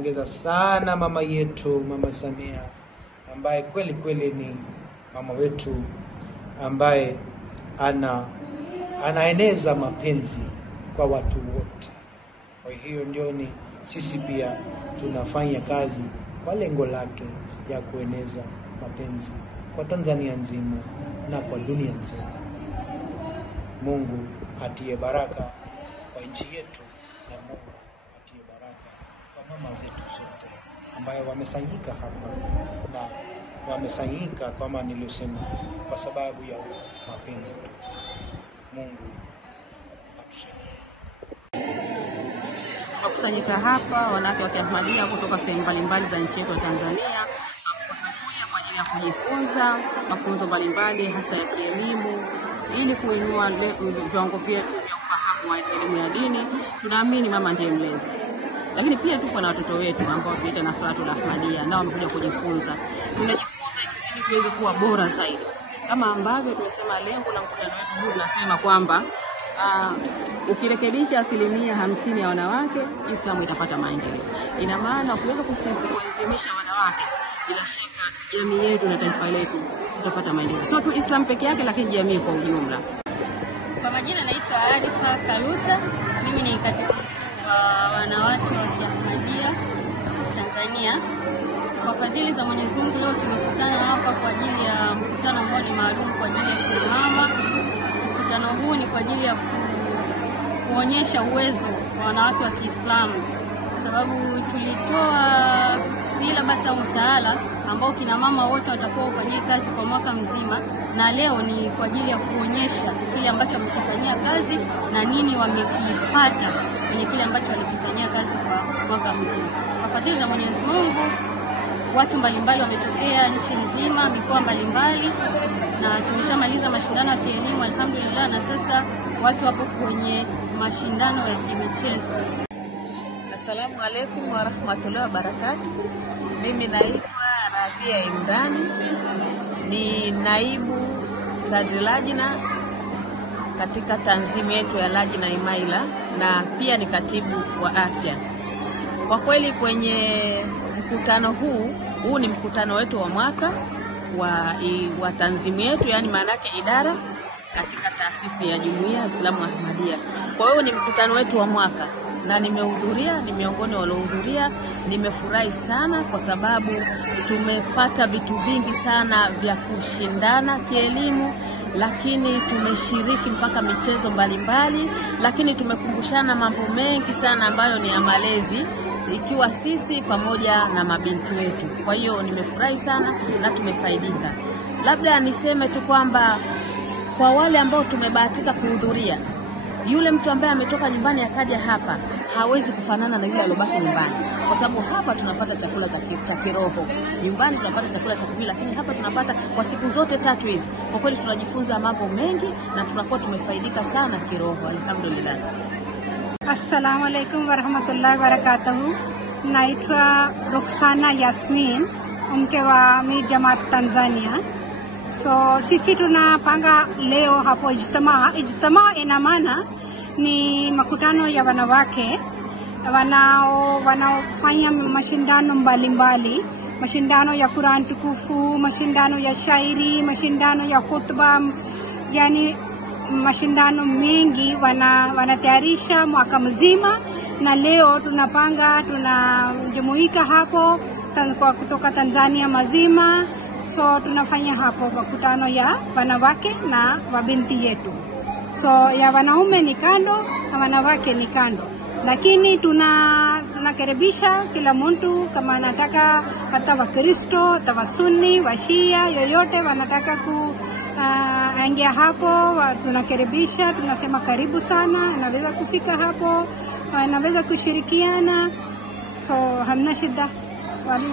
Ongeza sana mama yetu, Mama Samia, ambaye kweli kweli ni mama wetu ambaye anaeneza mapenzi kwa watu wote. Kwa hiyo ndio ni sisi pia tunafanya kazi kwa lengo lake ya kueneza mapenzi kwa Tanzania nzima na kwa dunia nzima. Mungu atie baraka kwa nchi yetu na Mungu atie baraka kwa mama zetu zote ambayo wamesanyika hapa, na wamesanyika kama nilisema kwa sababu ya mapenzi tu. Mungu atusaidie. Wakusanyika hapa wanawake wa Kiahmadiyya kutoka sehemu mbalimbali za nchi yetu ya Tanzania kwa ajili ya kujifunza mafunzo mbalimbali hasa ya kielimu ili kuinua viwango vyetu vya ufahamu wa elimu ya dini. Tunaamini mama ndiye mlezi. Lakini pia tuko na watoto wetu ambao tunaita Nasratul Ahmadiyya, nao wamekuja kujifunza. Tunajifunza ili tuweze kuwa bora zaidi. Kama ambavyo tumesema lengo la mkutano wetu huu tunasema kwamba ukirekebisha 50% ya wanawake, Islam itapata maendeleo. Ina maana ukiweza kuelimisha wanawake, bila shaka jamii yetu na taifa letu tutapata maendeleo. Sio tu Islam peke yake, lakini jamii kwa ujumla. Kwa majina naitwa Arifa Karuta. Mimi ni katibu wa wanawake wa Kiahmadiyya Tanzania. Kwa fadhili za Mwenyezi Mungu, leo tumekutana hapa kwa ajili ya mkutano ambao ni maalum kwa ajili ya mama. Mkutano huu ni kwa ajili ya kuonyesha uwezo wa wanawake wa Kiislamu, kwa sababu tulitoa syllabus au mtaala ambao kina mama wote watakuwa wafanyie kazi kwa mwaka mzima, na leo ni kwa ajili ya kuonyesha kile ambacho wamekifanyia kazi na nini wamekipata kwenye kile ambacho walikifanyia kazi kwa mwaka mzima. Kwa fadhili za Mwenyezi Mungu, watu mbalimbali wametokea nchi nzima, mikoa mbalimbali, na tumeshamaliza mashindano ya kielimu alhamdulillah, na sasa watu wapo kwenye mashindano ya kimichezo. Assalamu alaikum wa rahmatullahi wa barakatuh. Mimi naitwa Rabia Imrani, ni naibu sadri lajna katika tanzimu yetu ya Lajna Imaila, na pia ni katibu wa afya. Kwa kweli kwenye mkutano huu ni mkutano wetu wa mwaka wa tanzimu yetu, yani maana yake idara katika taasisi ya Jumuiya ya Islamu Ahmadiyya. Kwa hiyo ni mkutano wetu wa mwaka na nimehudhuria, ni miongoni waliohudhuria. Nimefurahi sana kwa sababu tumepata vitu vingi sana vya kushindana kielimu, lakini tumeshiriki mpaka michezo mbalimbali, lakini tumekumbushana mambo mengi sana ambayo ni ya malezi, ikiwa sisi pamoja na mabinti wetu. Kwa hiyo nimefurahi sana na tumefaidika. Labda niseme tu kwamba kwa wale ambao tumebahatika kuhudhuria, yule mtu ambaye ametoka nyumbani akaja hapa hawezi kufanana na yule alobaki nyumbani, kwa sababu hapa tunapata chakula cha kiroho, nyumbani tunapata chakula cha kimwili, lakini hapa tunapata kwa siku zote 3 hizi. Kwa kweli tunajifunza mambo mengi na tunakuwa tumefaidika sana kiroho, alhamdulillah. Assalamu alaikum wa rahmatullahi wa barakatuh. Naitwa Rukhsana Yasmin, mke wa Mir Jamaat Tanzania. So sisi tunapanga leo hapo ijtimaa. Ijtimaa ina maana ni makutano ya wanawake wanaofanya mashindano mbalimbali, mashindano ya Qur'an tukufu, mashindano ya shairi, mashindano ya khutba, yani mashindano mengi wanatayarisha mwaka mzima, na leo tunajumuika hapo kutoka Tanzania mazima. So tunafanya hapo makutano ya wanawake na wabinti yetu. So ya wanaume ni kando na wanawake ni kando, lakini tunakaribisha kila mtu kama anataka, hata Wakristo, hata Wasunni, Washia, yoyote wanataka kuingia hapo, tunakaribisha. Tunasema karibu sana, anaweza kufika hapo, anaweza kushirikiana. So hamna shida. Swali